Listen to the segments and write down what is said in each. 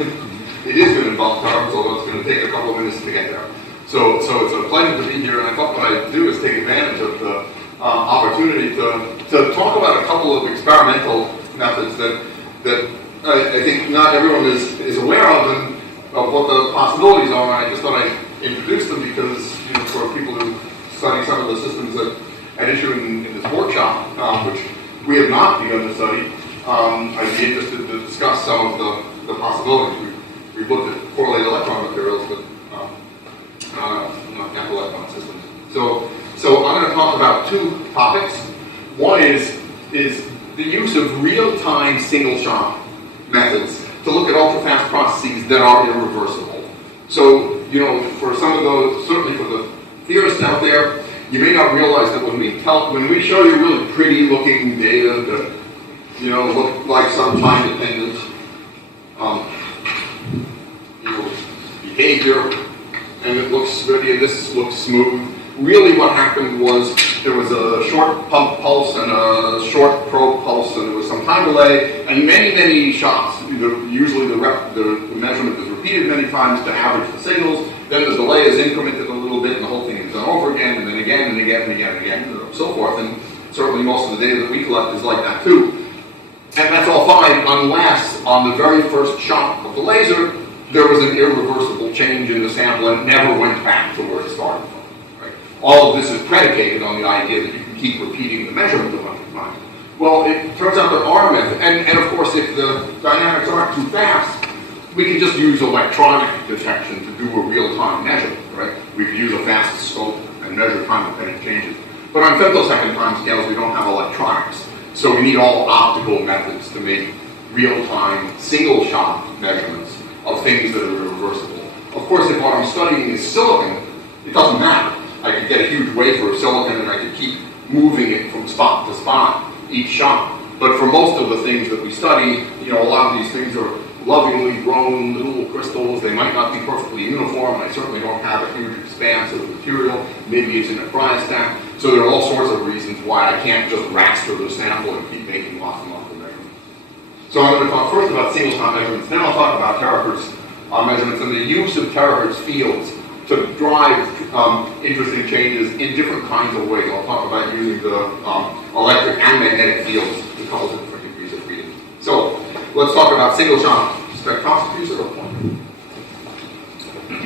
it is going to involve carbs, although it's going to take a couple of minutes to get there. So it's a pleasure to be here, and I thought what I'd do is take advantage of the opportunity to talk about a couple of experimental methods that I think not everyone is aware of, and of what the possibilities are. And I just thought I'd introduce them because, for people who study some of the systems at issue in this workshop, which we have not begun to study, I'd be interested to discuss some of the possibilities. We've looked at correlated electron materials, but not gamma electron systems. So I'm going to talk about two topics. One is the use of real-time single-shot methods to look at ultra-fast processes that are irreversible. So, for some of those, certainly for the theorists out there, you may not realize that when we show you really pretty-looking data that, look like some time-dependent behavior, and it looks ready, and this looks smooth. Really what happened was there was a short pump pulse and a short probe pulse, and there was some time delay, and many shots. Usually the measurement is repeated many times to average the signals. Then the delay is incremented a little bit, and the whole thing is done over again, and then again, and again, and again, and again, and so forth. And certainly most of the data that we collect is like that too. And that's all fine unless on the very first shot of the laser, there was an irreversible change in the sample and it never went back to where it started from. Right? All of this is predicated on the idea that you can keep repeating the measurement a bunch of times. Well, it turns out there are methods, and of course if the dynamics aren't too fast, we can just use electronic detection to do a real-time measurement, right? We can use a fast scope and measure time-dependent changes. But on femtosecond time scales, we don't have electronics. So we need all optical methods to make real-time, single-shot measurements of things that are irreversible. Of course, if what I'm studying is silicon, it doesn't matter. I could get a huge wafer of silicon and I could keep moving it from spot to spot each shot. But for most of the things that we study, a lot of these things are lovingly grown little crystals. They might not be perfectly uniform. I certainly don't have a huge expanse of material. Maybe it's in a cryostat. So there are all sorts of reasons why I can't just raster the sample and keep making lots and lots of measurements. So I'm going to talk first about single-shot measurements. Then I'll talk about terahertz measurements and the use of terahertz fields to drive interesting changes in different kinds of ways. I'll talk about using the electric and magnetic fields to cause different degrees of freedom. So let's talk about single-shot spectroscopy.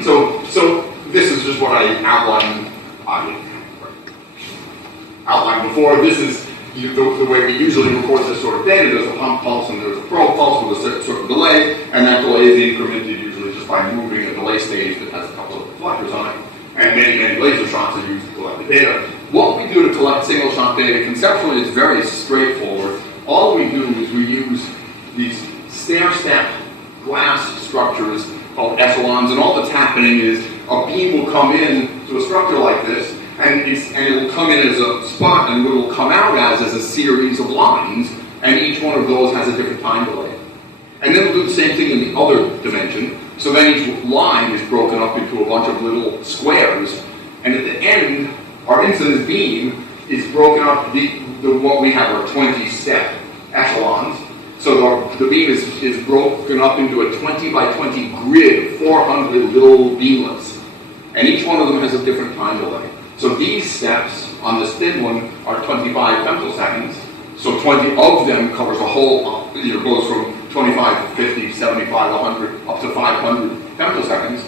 So this is just what I outlined before. This is the way we usually record this sort of data. There's a pump pulse and there's a probe pulse with a certain delay, and that delay is incremented usually just by moving a delay stage that has a couple of reflectors on it. And many laser shots are used to collect the data. What we do to collect single-shot data conceptually is very straightforward. All we do is we use these stair-step glass structures called echelons, and all that's happening is a beam will come in to a structure like this, and it will come in as a spot, and it will come out as a series of lines, and each one of those has a different time delay. And then we'll do the same thing in the other dimension. So then each line is broken up into a bunch of little squares, and at the end, our incident beam is broken up. What we have are 20-step echelons. So the beam is broken up into a 20 by 20 grid, 400 little beamlets, and each one of them has a different time delay. So these steps on this thin one are 25 femtoseconds. So 20 of them covers a whole, goes from 25 to 50, 75, 100, up to 500 femtoseconds.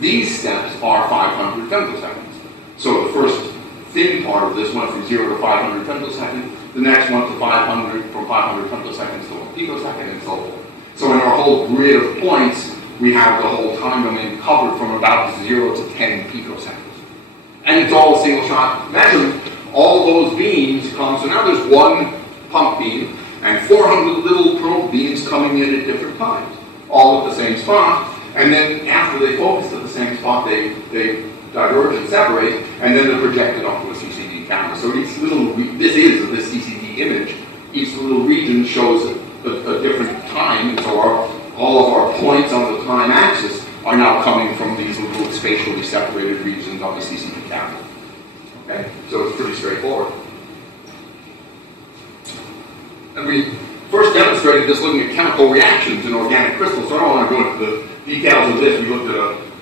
These steps are 500 femtoseconds. So the first thin part of this went from 0 to 500 femtoseconds. The next one to 500, from 500 femtoseconds to 1 picosecond, and so forth. So in our whole grid of points, we have the whole time domain covered from about 0 to 10 picoseconds. And it's all a single-shot measurement. All those beams come, so now there's one pump beam and 400 little probe beams coming in at different times, all at the same spot. And then after they focus at the same spot, they diverge and separate, and then they're projected onto a CCD camera. So each little, this CCD image, each little region shows a different time, and so all of our points on the time axis are now coming from these little spatially separated regions on the CCD camera. Okay, so it's pretty straightforward. And first demonstrated this looking at chemical reactions in organic crystals. So I don't want to go into the details of this. We looked at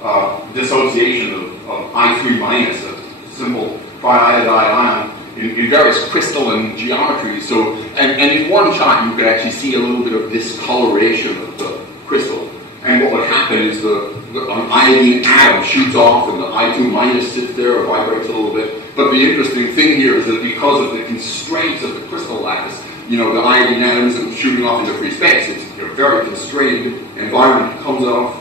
a dissociation of I3 minus, a simple triiodide ion, in various crystalline geometries. So, and in one shot, you could actually see a little bit of discoloration of the crystal. And what would happen is an iodine atom shoots off, and the I2 minus sits there or vibrates a little bit. But the interesting thing here is that because of the constraints of the crystal lattice, the iodine atoms are shooting off into free space. It's a very constrained environment. It comes off,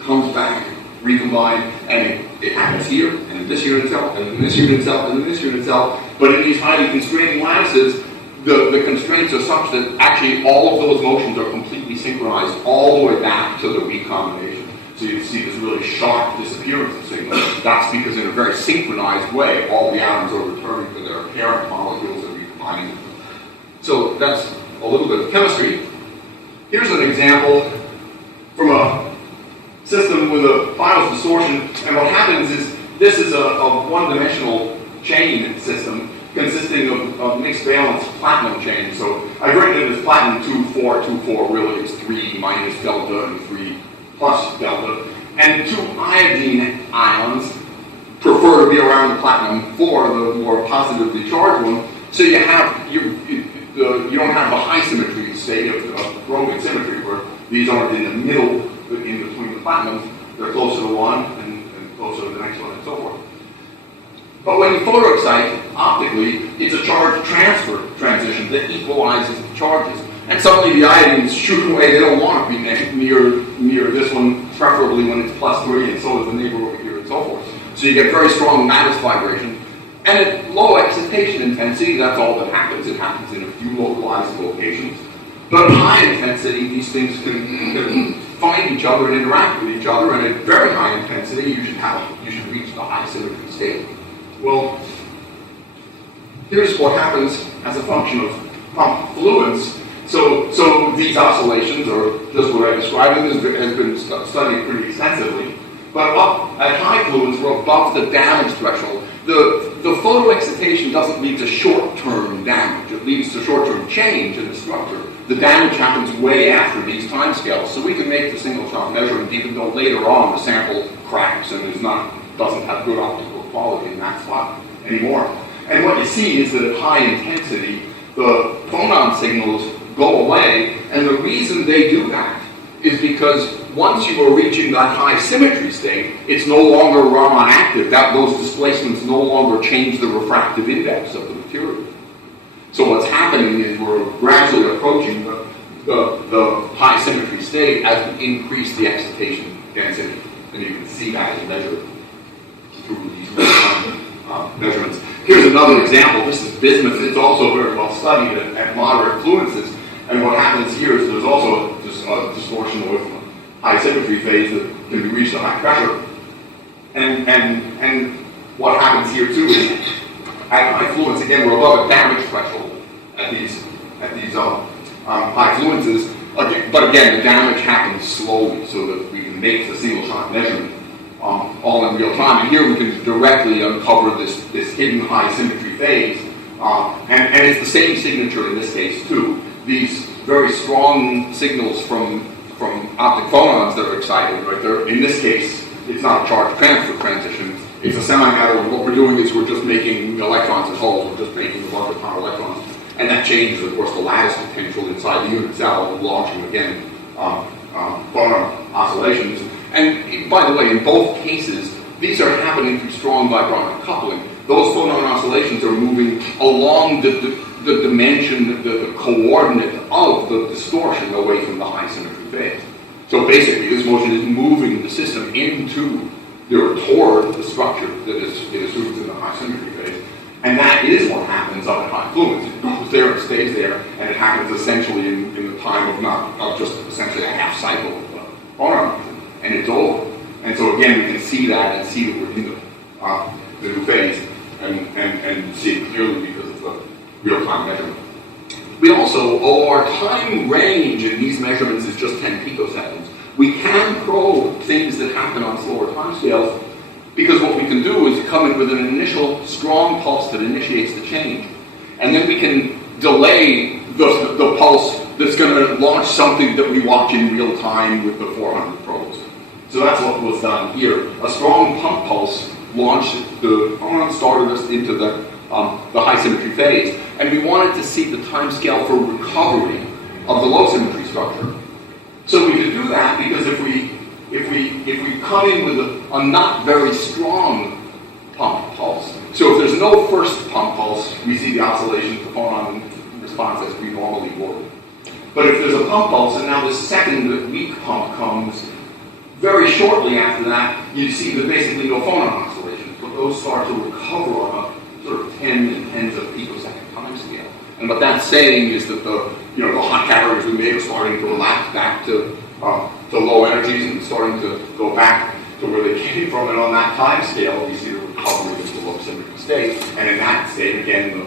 comes back, recombined, and it happens here, and in this unit cell, and in this unit cell, and in this unit cell. But in these highly constraining lattices, the constraints are such that actually all of those motions are completely synchronized all the way back to the recombination. So you see this really sharp disappearance of signals. That's because in a very synchronized way, all the atoms are returning to their parent molecules and recombining them. So that's a little bit of chemistry. Here's an example from a system with a Files distortion, and what happens is this is a one-dimensional chain system consisting of mixed valence platinum chains. So I've written it as platinum 2, 4, 2, 4. Really, it's 3 minus delta and 3 plus delta. And 2 iodine ions prefer to be around the platinum 4, the more positively charged one. So you have you don't have the high symmetry state of broken symmetry where these aren't in the middle, in between the platinums. They're closer to one and closer to the next one and so forth. But when you photoexcite optically, it's a charge transfer transition that equalizes the charges. And suddenly the iodines shoot away. They don't want to be near this one, preferably when it's +3, and so is the neighbor over here and so forth. So you get very strong lattice vibration. And at low excitation intensity, that's all that happens. It happens in a few localized locations. But at high intensity, these things can find each other and interact with each other. And at very high intensity, you should reach the high symmetry state. Well, here's what happens as a function of pump fluence. So these oscillations, or just what I described, has been studied pretty extensively. But up at high fluence, we're above the damage threshold. The photoexcitation doesn't lead to short-term damage. It leads to short-term change in the structure. The damage happens way after these timescales, so we can make the single-shot measurement even though later on the sample cracks and doesn't have good optical quality in that spot anymore. And what you see is that at high intensity, the phonon signals go away, and the reason they do that is because once you are reaching that high symmetry state, it's no longer Raman active. Those displacements no longer change the refractive index of the material. So what's happening is we're gradually approaching the high symmetry state as we increase the excitation density. And you can see that as measured through these measurements. Here's another example. This is bismuth. It's also very well studied at moderate fluences. And what happens here is there's also a distortion away from a high symmetry phase that can be reached at high pressure. And what happens here too is at high fluence, again, we're above a damage threshold at these high fluences. But again, the damage happens slowly so that we can make the single shot measurement all in real time. And here we can directly uncover this hidden high symmetry phase. And it's the same signature in this case too. These very strong signals from optic phonons that are excited right there. In this case, it's not a charge transfer transition. It's a semi-matter, and what we're doing is we're just making electrons as holes. We're just making the larger power electrons. And that changes, of course, the lattice potential inside the unit cell, launching, again, phonon oscillations. And by the way, in both cases, these are happening through strong vibronic coupling. Those phonon oscillations are moving along the dimension, the coordinate of the distortion away from the high symmetry phase. So basically, this motion is moving the system toward the structure that it assumes in the high symmetry phase. And that is what happens up at high fluence. It goes there and stays there, and it happens essentially in the time of just essentially a half cycle of phonon motion, and it's over. And so again, we can see that and see that we're in the new phase, and see it clearly because of the real-time measurement. We also, our time range in these measurements is just 10 picoseconds. We can probe things that happen on slower timescales because what we can do is come in with an initial strong pulse that initiates the change. And then we can delay the pulse that's going to launch something that we watch in real time with the 400 probes. So that's what was done here. A strong pump pulse launched the phonon, started us into the high symmetry phase, and we wanted to see the time scale for recovery of the low symmetry structure. So we could do that because if we come in with a not very strong pump pulse, so if there's no first pump pulse, we see the oscillation of the phonon response as we normally would. But if there's a pump pulse, and now the second weak pump comes, very shortly after that, you see that basically no phonon oscillations, but those start to recover on a sort of 10 and tens of picosecond time scale. And what that's saying is that the hot carriers we made are starting to relax back to low energies and starting to go back to where they came from. And on that time scale, we see the recovery into low symmetry state. And in that state, again,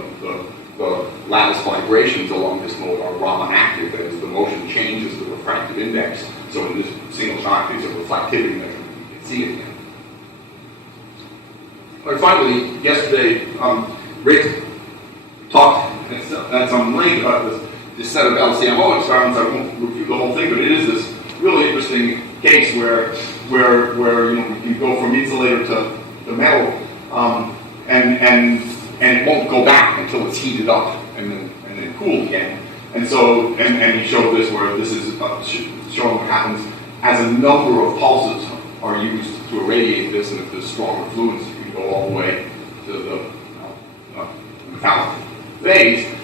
the lattice vibrations along this mode are Raman active as the motion changes the refractive index. So in this single shot, these are reflectivity measurement. You can see it again. And finally, yesterday, Rick talked at some length about this set of LCMO experiments. I won't review the whole thing, but it is this really interesting case where we can go from insulator to metal, and it won't go back until it's heated up and then cooled again. And so, and he showed this where this is showing what happens as a number of pulses are used to irradiate this, and if there's stronger fluids, you can go all the way to the metallic phase.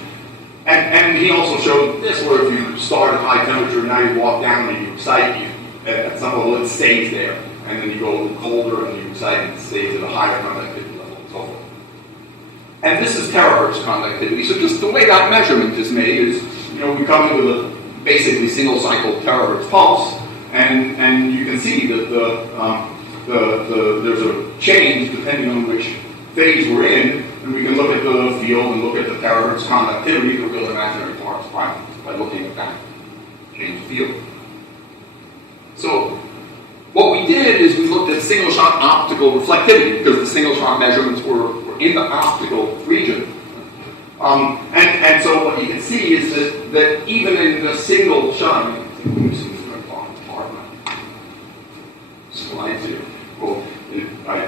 And he also showed this where if you start at high temperature, now you walk down and you excite, at some level it stays there. And then you go a little colder and you excite and it stays at a higher conductivity level and so forth. And this is terahertz conductivity. So just the way that measurement is made is, we come in with a basically single cycle terahertz pulse, and you can see that there's a change depending on which phase we're in, and we can look at the field and look at the terahertz conductivity, the real imaginary parts, by looking at that changed field. So what we did is we looked at single shot optical reflectivity, because the single shot measurements were in the optical region. And so what you can see is that even in the single shot, slides here. Well, I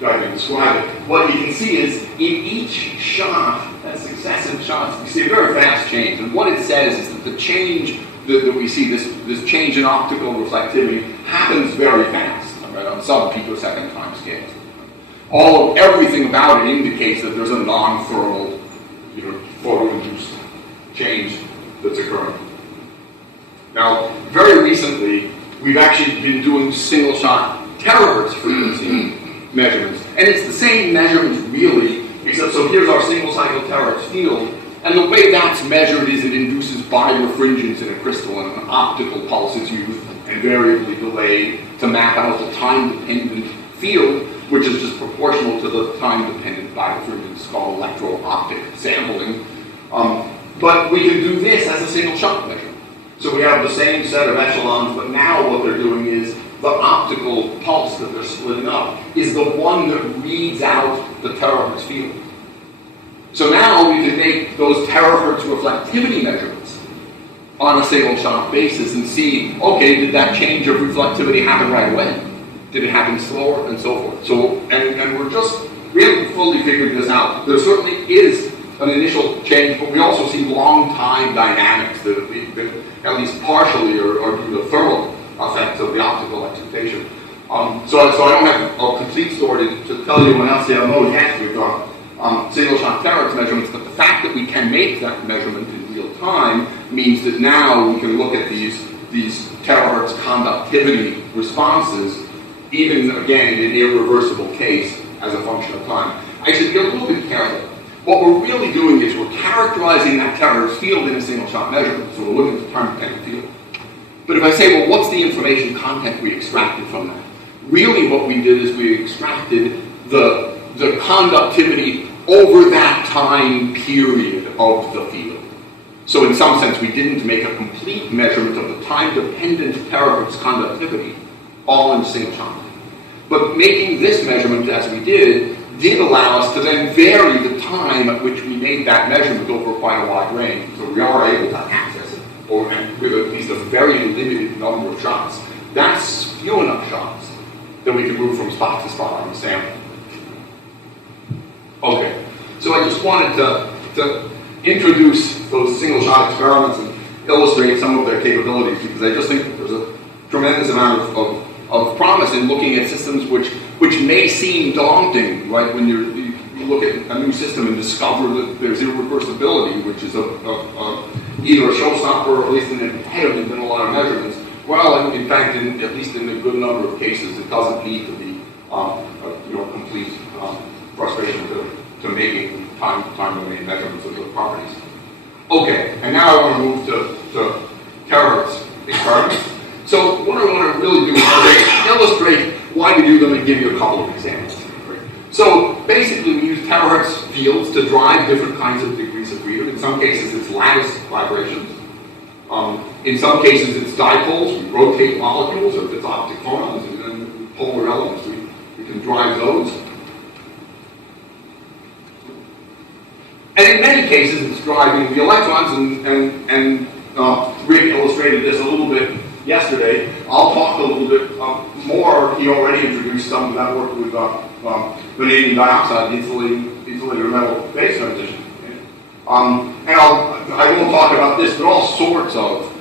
can describe it. What you can see is in each shot, that successive shots, you see a very fast change. And what it says is that the change that we see, this change in optical reflectivity, happens very fast, right, on sub-picosecond time scales. Everything about it indicates that there's a non-thermal, photo-induced change that's occurring. Now, very recently, we've actually been doing single-shot terahertz frequency measurements, and it's the same measurements really, except so here's our single-cycle terahertz field, and the way that's measured is it induces birefringence in a crystal, and an optical pulse is used and variably delayed to map out the time-dependent field, which is just proportional to the time-dependent birefringence called electro-optic sampling. But we can do this as a single-shot measurement. So we have the same set of echelons, but now what they're doing is the optical pulse that they're splitting up is the one that reads out the terahertz field. So now we can make those terahertz reflectivity measurements on a single shot basis and see, okay, did that change of reflectivity happen right away? Did it happen slower? And so forth. So, and we're just really fully figuring this out. There certainly is an initial change, but we also see long time dynamics that at least partially are due to thermal effects of the optical excitation. So I don't have a complete story to tell you when LCMO yet. We've done single-shot terahertz measurements, but the fact that we can make that measurement in real time means that now we can look at these terahertz conductivity responses, even again in an irreversible case as a function of time. I should be a little bit careful. What we're really doing is we're characterizing that terahertz field in a single-shot measurement, so we're looking at the time-dependent field. But if I say, well, what's the information content we extracted from that? Really what we did is we extracted the conductivity over that time period of the field. So in some sense, we didn't make a complete measurement of the time-dependent terahertz conductivity all in a single shot. But making this measurement as we did allow us to then vary the time at which we made that measurement over quite a wide range. So we are able to access it and with at least a very limited number of shots, that's few enough shots that we can move from spot to spot on the sample. Okay, so I just wanted to introduce those single shot experiments and illustrate some of their capabilities, because I just think that there's a tremendous amount of promise in looking at systems which may seem daunting, right, when you look at a new system and discover that there's irreversibility, which is either a showstopper or at least an impediment in a lot of measurements. Well, in fact, at least in a good number of cases, it doesn't need to be complete frustration to making time-domain measurements of those properties. Okay, and now I want to move to terahertz experiments. So what I want to really do is illustrate why we do them and give you a couple of examples. Right? So basically we use terahertz fields to drive different kinds of degrees of freedom. In some cases it's lattice vibrations. In some cases it's dipoles. We rotate molecules, or if it's optic phonons and polar elements, we can drive those. And in many cases it's driving the electrons, and Rick illustrated this a little bit yesterday. I'll talk a little bit more. He already introduced some of that work with vanadium dioxide, insulator metal phase transition. And I won't talk about this, but all sorts of,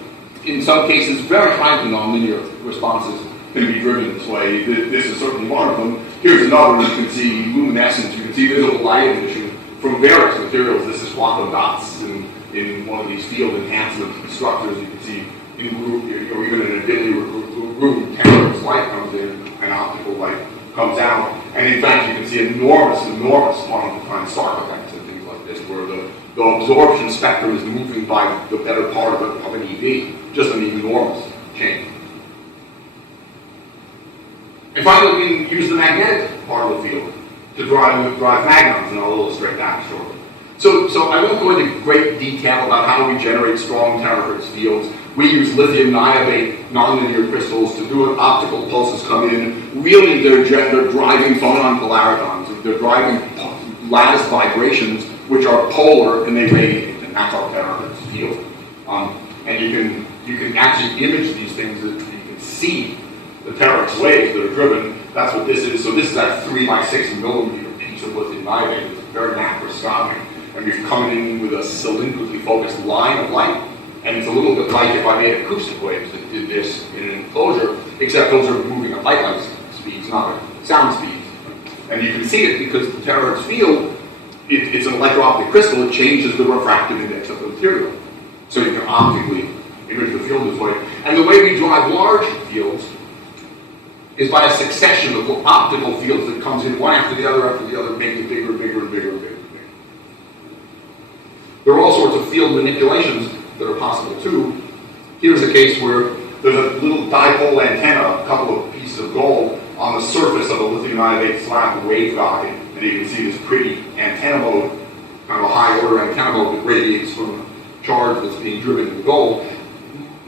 in some cases, very highly nonlinear responses can be driven this way. This is certainly one of them. Here's another. You can see luminescence. You can see visible light emission from various materials. This is quantum dots in one of these field enhancement structures. You can see in room, or even in a dimly room, terahertz light comes in and optical light comes out. And in fact, you can see enormous quantum Stark effects and things like this, where the absorption spectrum is moving by the better part of an EV, just an enormous change. And finally, we can use the magnetic part of the field to drive magnons, and I'll illustrate that shortly. So I won't go into great detail about how we generate strong terahertz fields. We use lithium niobate nonlinear crystals to do it. Optical pulses come in. Really, they're driving phonon polaritons. They're driving lattice vibrations, which are polar, and they radiate, and that's our terahertz field. And you can actually image these things. You can see the terahertz waves that are driven. That's what this is. So this is that 3 by 6 millimeter piece of lithium niobate. It's very macroscopic, and we've come in with a cylindrically focused line of light. And it's a little bit like if I made acoustic waves that did this in an enclosure, except those are moving at light speeds, not at sound speeds. And you can see it because the terahertz field, it's an electro-optic crystal. It changes the refractive index of the material. So you can optically image the field this way. And the way we drive large fields is by a succession of optical fields that comes in one after the other, making it bigger and bigger and bigger and bigger and bigger. There are all sorts of field manipulations that are possible too. Here's a case where there's a little dipole antenna, a couple of pieces of gold, on the surface of a lithium niobate slab waveguide, and you can see this pretty antenna mode, kind of a high order antenna mode that radiates from a charge that's being driven in the gold.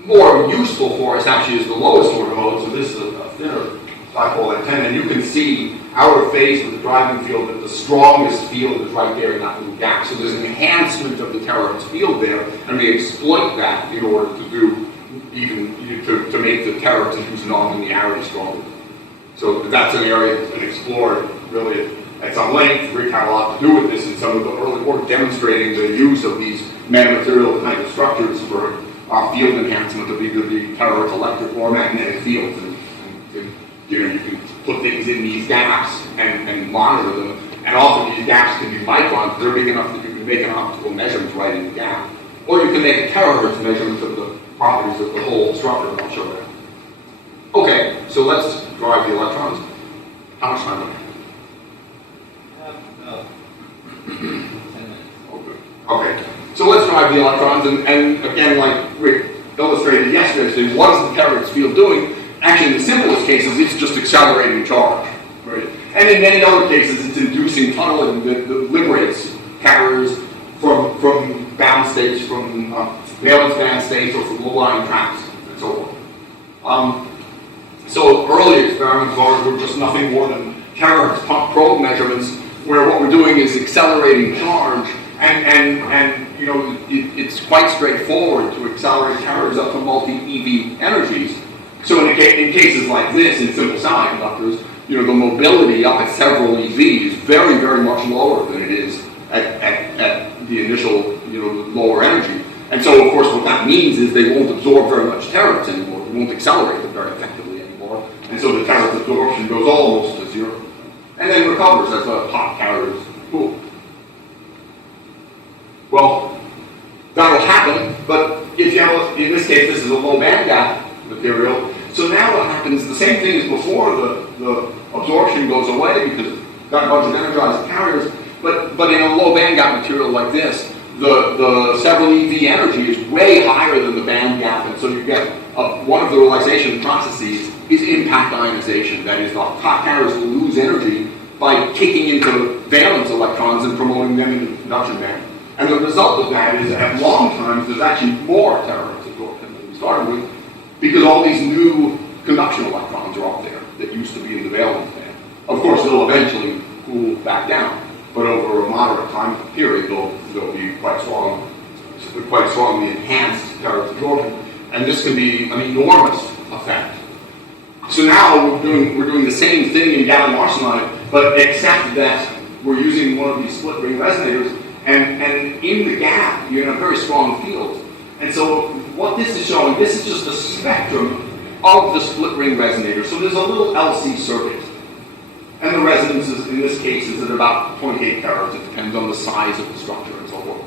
More useful for us actually is the lowest order mode, so this is a thinner dipole antenna, and you can see outer phase with the driving field that the strongest field is right there in that little gap. So there's an enhancement of the terahertz field there, and we exploit that in order to do to make the terahertz-induced nonlinearity stronger. So that's an area that's been explored really at some length. Rick had a lot to do with this in some of the early work demonstrating the use of these nanomaterial kind of structures for field enhancement of either the terahertz electric or magnetic fields. And you can put things in these gaps and monitor them. And often these gaps can be microns. They're big enough that you can make an optical measurement right in the gap. Or you can make a terahertz measurement of the properties of the whole structure, and I'll show that. Okay, so let's drive the electrons. How much time do we have? 10 minutes. Okay, so let's drive the electrons, and again, like Rick illustrated yesterday, what is the terahertz field doing? Actually, in the simplest cases, it's just accelerating charge, right? And in many other cases, it's inducing tunneling that liberates carriers from bound states, from valence band states, or from low-lying traps, and so forth. So early experiments were just nothing more than terahertz probe measurements, where what we're doing is accelerating charge, and it's quite straightforward to accelerate carriers up to multi-EV energies. So in cases like this, in simple semiconductors, the mobility up at several EV is very, very much lower than it is at the initial, lower energy. And so, of course, what that means is they won't absorb very much terahertz anymore. They won't accelerate them very effectively anymore. And so the terahertz absorption goes almost to zero. And then recovers as the hot carriers cool. Well, that'll happen, but if you have, in this case, this is a low band gap material. So now what happens, the same thing as before, the absorption goes away because you've got a bunch of energized carriers, but in a low band gap material like this, the several EV energy is way higher than the band gap, and so you get one of the realization processes is impact ionization. That is, the hot carriers will lose energy by kicking into valence electrons and promoting them into the conduction band. And the result of that is at long times there's actually more terahertz absorption than we started with, because all these new conduction electrons are up there that used to be in the valence band. Of course, they'll eventually cool back down, but over a moderate time period, they'll be quite strongly enhanced terahertz absorption, and this can be an enormous effect. So now we're doing the same thing in gallium arsenide, but except that we're using one of these split ring resonators, and in the gap you're in a very strong field. And so what this is showing, this is just a spectrum of the split ring resonator. So there's a little LC circuit. And the resonance is, in this case, is at about 28 terahertz. It depends on the size of the structure and so forth.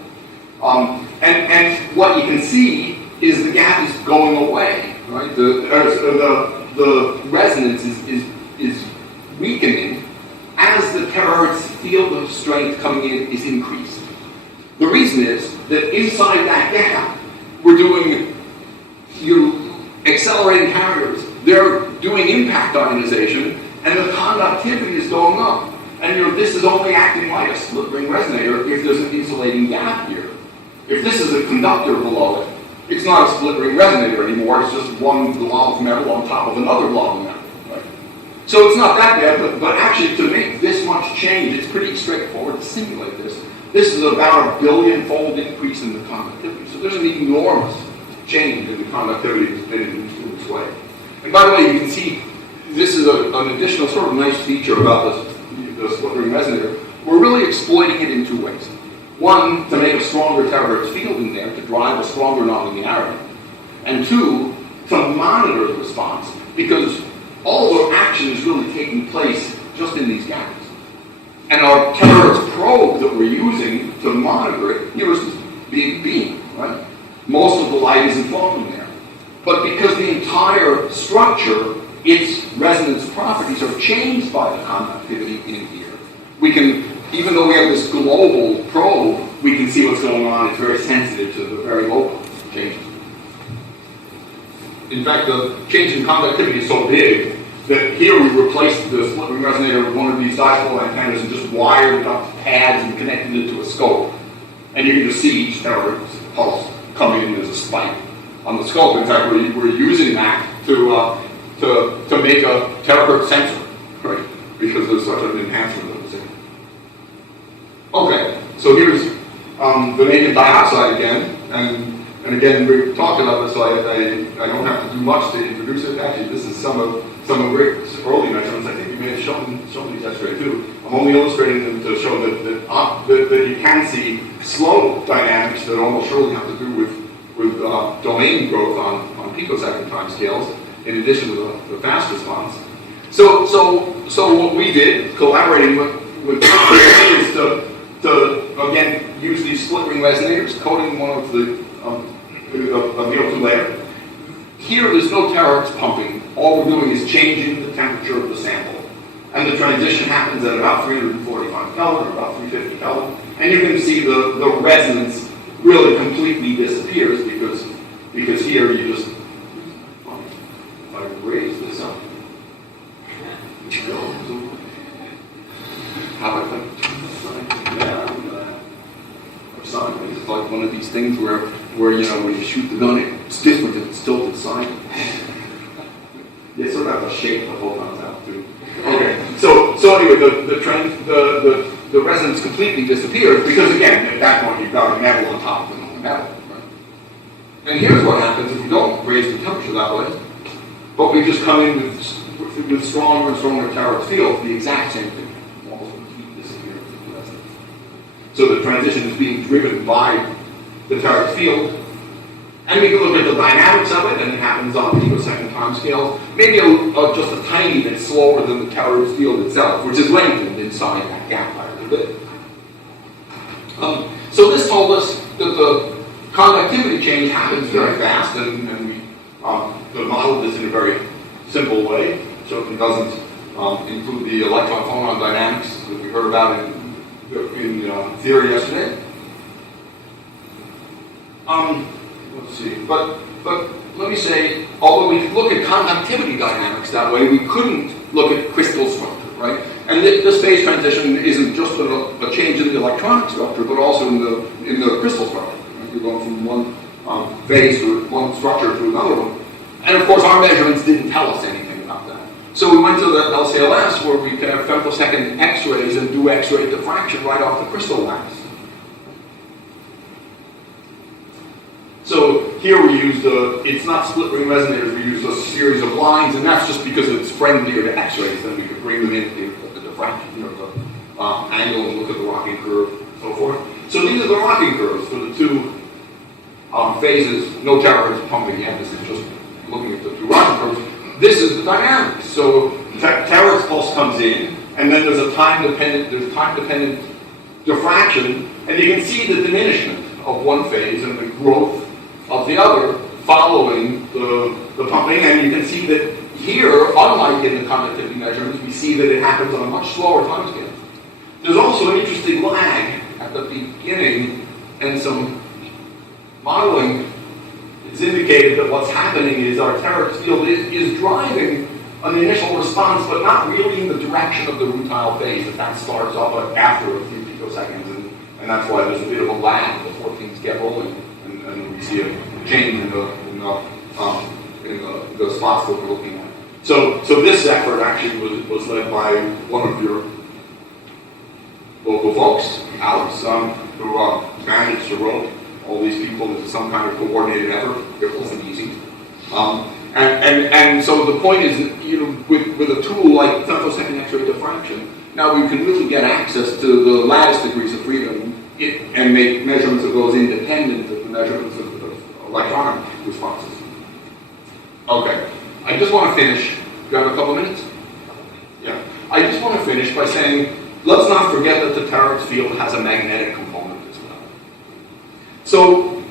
And what you can see is the gap is going away, right? The resonance is weakening as the terahertz field of strength coming in is increased. The reason is that inside that gap, we're doing accelerating carriers. They're doing impact ionization, and the conductivity is going up. And this is only acting like a split ring resonator if there's an insulating gap here. If this is a conductor below it, it's not a split ring resonator anymore. It's just one blob of metal on top of another blob of metal. Right? So it's not that bad, but actually to make this much change, it's pretty straightforward to simulate this. This is about a billion-fold increase in the conductivity. So there's an enormous change in the conductivity that's been induced in this way. And by the way, you can see this is an additional sort of nice feature about the split ring resonator. We're really exploiting it in two ways. One, to make a stronger terahertz field in there, to drive a stronger nonlinearity. And two, to monitor the response, because all the action is really taking place just in these gaps. And our terahertz probe that we're using to monitor it, is this big beam, right? Most of the light isn't flowing there. But because the entire structure, its resonance properties are changed by the conductivity in here, we can, even though we have this global probe, we can see what's going on. It's very sensitive to the very local changes. In fact, the change in conductivity is so big that here we replaced the split ring resonator with one of these dipole antennas and just wired it up to pads and connected it to a scope. And you can just see each terahertz pulse coming in as a spike on the scope. In fact, we're using that to make a terahertz sensor, right? Because there's such an enhancement of the signal. Okay, so here's vanadium dioxide again, and again we're talking about this, so I don't have to do much to introduce it. Actually, this is some of Rick's early measurements. I think you may have shown these yesterday too. I'm only illustrating them to show that you can see slow dynamics that almost surely have to do with domain growth on picosecond time scales, in addition to the fast response. So what we did, collaborating with is to again use these split ring resonators, coating one of the VO2 layer. Here, there's no terahertz pumping. All we're doing is changing the temperature of the sample, and the transition happens at about 345 Kelvin or about 350 Kelvin, and you can see the resonance really completely disappears because here you just, if I raise this up, how about that? Sideways. It's like one of these things where when you shoot the gun, it's different if it's tilted sideways. You sort of have to shake the photons out too. Okay. So anyway, the the resonance completely disappears because, again, at that point you've got a metal on top of another metal. Right? And here's what happens if we don't raise the temperature that way, but we just come in with stronger and stronger terahertz field, the exact same thing. Almost completely disappears in the resonance. So the transition is being driven by the terahertz field. And we can look at the dynamics of it, and it happens on picosecond time scales, maybe just a tiny bit slower than the terahertz field itself, which is lengthened inside that gap by a little bit. So this told us that the conductivity change happens very fast, and we modeled this in a very simple way. Certainly doesn't include the electron-phonon dynamics that we heard about in theory yesterday. Let's see, but let me say, although we could look at conductivity dynamics that way, we couldn't look at crystal structure, right? And this phase transition isn't just a change in the electronic structure, but also in the crystal structure. Right? You're going from one phase to one structure to another one. And of course, our measurements didn't tell us anything about that. So we went to the LCLS where we can have femtosecond X-rays and do X-ray diffraction right off the crystal lattice. So here we used, it's not split ring resonators, we used a series of lines, and that's just because it's friendlier to X-rays, then we could bring them in at the diffraction, the angle, and look at the rocking curve, and so forth. So these are the rocking curves for the two phases, no terahertz pumping yet, this is just looking at the two rocking curves. This is the dynamics. So terahertz pulse comes in, and then there's time-dependent diffraction, and you can see the diminishment of one phase and the growth of the other following the pumping, and you can see that here, unlike in the conductivity measurements, we see that it happens on a much slower time scale. There's also an interesting lag at the beginning, and some modeling has indicated that what's happening is our terahertz field is driving an initial response, but not really in the direction of the rutile phase, that starts up after a few picoseconds, and that's why there's a bit of a lag before things get rolling. And we see a change in the spots that we're looking at. So this effort actually was led by one of your local folks, Alex, who managed to rope all these people into some kind of coordinated effort. It wasn't easy. And so the point is, with a tool like femtosecond X-ray diffraction, now we can really get access to the lattice degrees of freedom and make measurements of those independent of the measurements of electronic responses. Okay, I just want to finish. You have a couple minutes? Yeah. I just want to finish by saying, let's not forget that the terahertz field has a magnetic component as well. So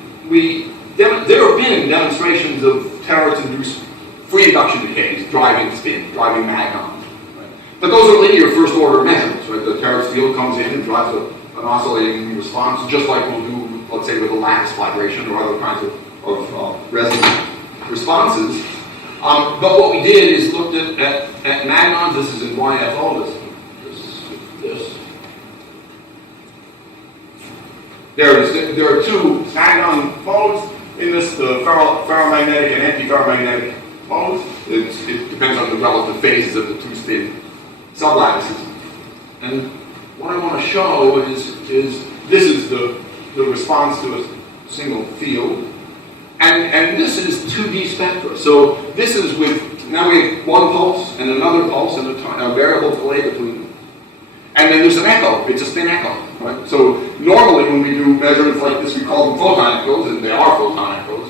there have been demonstrations of terahertz-induced free induction decays driving spin, driving magnons. Right? But those are linear first-order measurements. Right? The terahertz field comes in and drives an oscillating response, just like we'll do, let's say, with a lattice vibration or other kinds of resonant responses. But what we did is looked at magnons. This is in YFO. This. There are two magnon modes in this, the ferromagnetic and antiferromagnetic modes. It depends on the relative phases of the two spin sublattices. And what I want to show is this is the response to a single field. And this is 2D spectra. So this is now we have one pulse and another pulse and a variable delay between them. And then there's an echo. It's a spin echo. Right? So normally when we do measurements like this, we call them photon echoes, and they are photon echoes.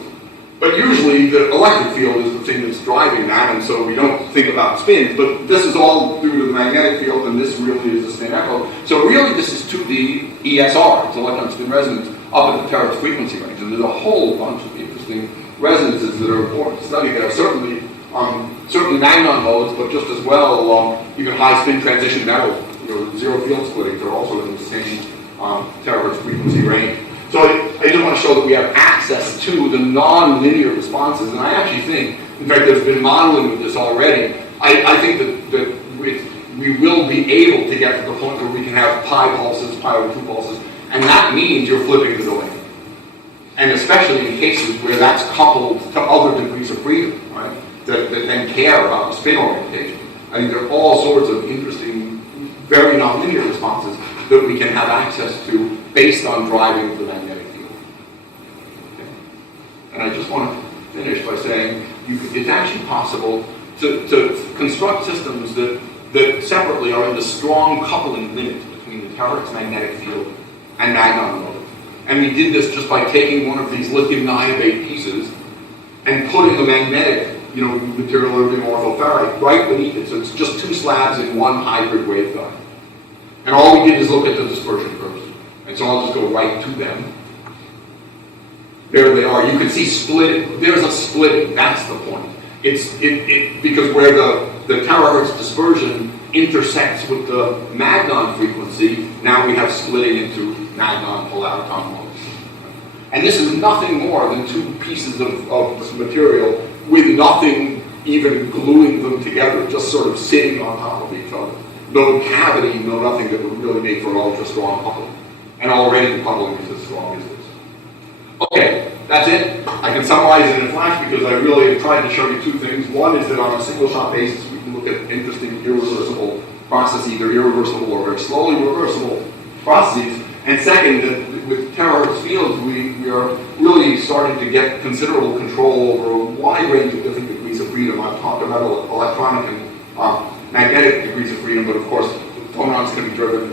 But usually the electric field is the thing that's driving that, and so we don't think about spins. But this is all due to the magnetic field, and this really is a spin echo. So really this is 2D ESR. It's electron spin resonance up at the terahertz frequency range. And there's a whole bunch of interesting resonances that are important to study there. Certainly magnon modes, but just as well even high spin transition metals, zero field splitting, they're also in the same terahertz frequency range. So I just want to show that we have access to the non-linear responses, and I actually think, in fact, there's been modeling of this already. I think that we will be able to get to the point where we can have pi pulses, pi over 2 pulses, and that means you're flipping the delay. And especially in cases where that's coupled to other degrees of freedom, right, that then care about the spin orientation. I think there are all sorts of interesting, very nonlinear responses that we can have access to based on driving the magnetic field. Okay. And I just want to finish by saying it's actually possible to construct systems that separately are in the strong coupling limit between the terahertz magnetic field and magnon mode. And we did this just by taking one of these lithium niobate pieces and putting the magnetic material of orthoferrite right beneath it. So it's just two slabs in one hybrid waveguide. And all we did is look at the dispersion curves. And so I'll just go right to them. There they are. You can see splitting. There's a splitting. That's the point. Because where the terahertz dispersion intersects with the magnon frequency, now we have splitting into magnon polariton modes. And this is nothing more than two pieces of this material with nothing even gluing them together, just sort of sitting on top of each other. No cavity, no nothing that would really make for an ultra-strong coupling. And already the coupling is as strong as this. Okay, that's it. I can summarize it in a flash because I really have tried to show you two things. One is that on a single-shot basis, we can look at interesting irreversible processes, either irreversible or very slowly reversible processes. And second, that with terahertz fields, we are really starting to get considerable control over a wide range of different degrees of freedom. I've talked about electronic and magnetic degrees of freedom, but of course, phonons can be driven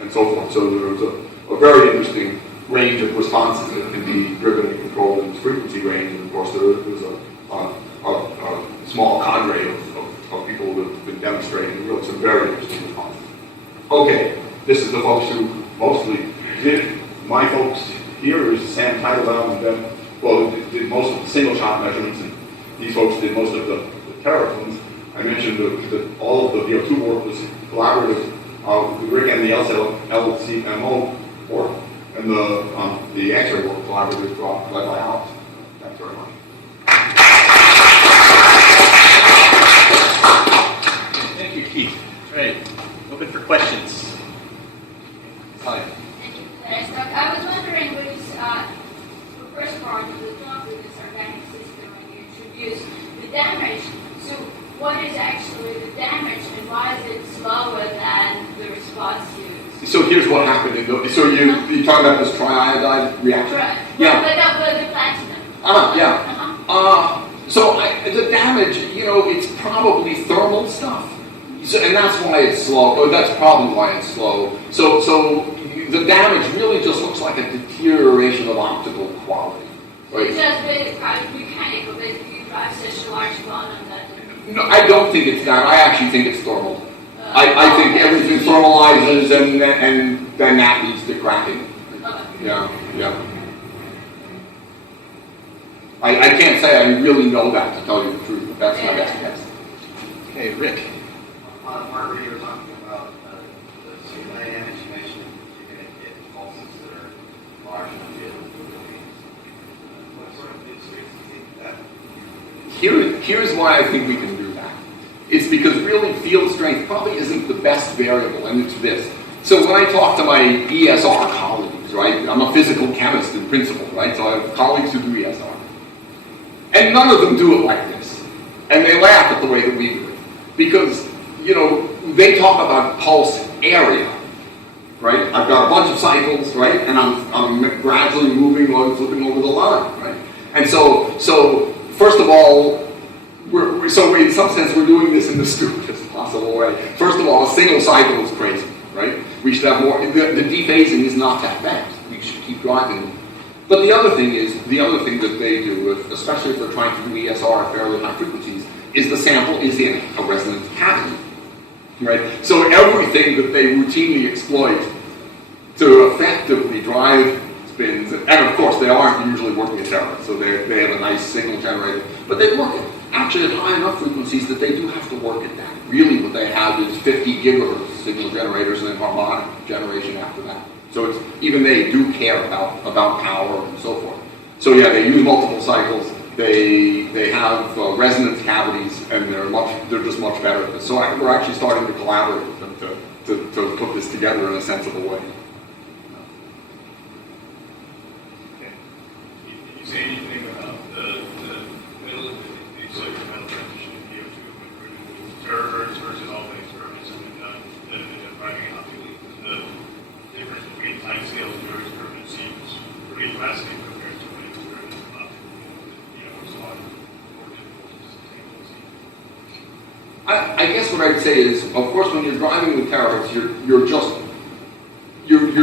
and so forth. So there's a very interesting range of responses that can be driven and controlled in this frequency range. And of course, there's a small cadre of people who have been demonstrating really some very interesting responses. Okay, this is the folks who mostly did. My folks here is Sam Teitelbaum and Ben, did most of the single-shot measurements, and these folks did most of the teratoms. I mentioned that all of the VO2 work was collaborative with Rick and the LCMO work, and the X-ray work collaborative led by Alex. Thanks very much. Thank you, Keith. All right, open for questions. Hi. Thank you for that talk. I was wondering, first of all, you thought with this organic system when you introduced the damage. So what is actually the damage and why is it slower than the response used? So here's what happened. So you're talking about this triiodide reaction? Right. Yeah. But the platinum. Yeah. So the damage, it's probably thermal stuff. So, and that's why it's slow. Or that's probably why it's slow. So the damage really just looks like a deterioration of optical quality. Right? It's just basically mechanical. Basically, you drive such a large quantum that. No, I don't think it's that. I actually think it's thermal. I think everything thermalizes and then that leads to cracking. Yeah. I can't say I really know that, to tell you the truth, but that's my best guess. Okay, Rick. Margaret, you were talking about the simulated animation. You're going to get pulses that are large enough to be able to move the beams. What sort of things do you think that? Here's why I think we can do that. It's because really field strength probably isn't the best variable, and it's this. So when I talk to my ESR colleagues, right, I'm a physical chemist in principle, right, so I have colleagues who do ESR. And none of them do it like this. And they laugh at the way that we do it. Because, they talk about pulse area, right? I've got a bunch of cycles, right? And I'm gradually moving, flipping over the line, right? And so first of all, in some sense, we're doing this in the stupidest possible way. First of all, a single cycle is crazy, right? We should have more. The dephasing is not that fast. We should keep driving. But the other thing that they do, especially if they're trying to do ESR at fairly high frequencies, is the sample is in a resonance cavity, right? So everything that they routinely exploit to effectively drive spins, and of course they aren't usually working at terahertz, so they have a nice signal generator, but they work it actually at high enough frequencies that they do have to work at that. Really what they have is 50 gigahertz signal generators and then harmonic generation after that. So even they do care about power and so forth. So yeah, they use multiple cycles. They have resonance cavities, and they're just much better at this. So we're actually starting to collaborate with them to put this together in a sensible way. Okay. Did you say anything about the metal transition in VO2 terahertz versus all the experiments that have been done that have been driving optically? I guess what I'd say is, of course, when you're driving with terahertz, you're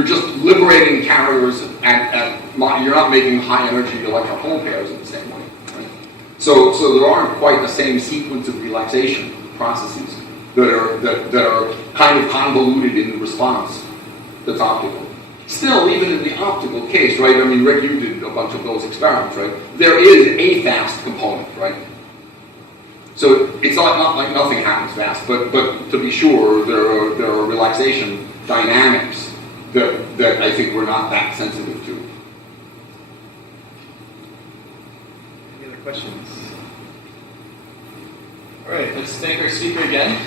just liberating carriers you're not making high energy electron-hole pairs in the same way. Right? So there aren't quite the same sequence of relaxation processes that are kind of convoluted in the response that's optical. Still, even in the optical case, right? I mean, Rick, you did a bunch of those experiments, right? There is a fast component, right? So it's not like nothing happens fast, but to be sure, there are relaxation dynamics that I think we're not that sensitive to. Any other questions? All right, let's thank our speaker again.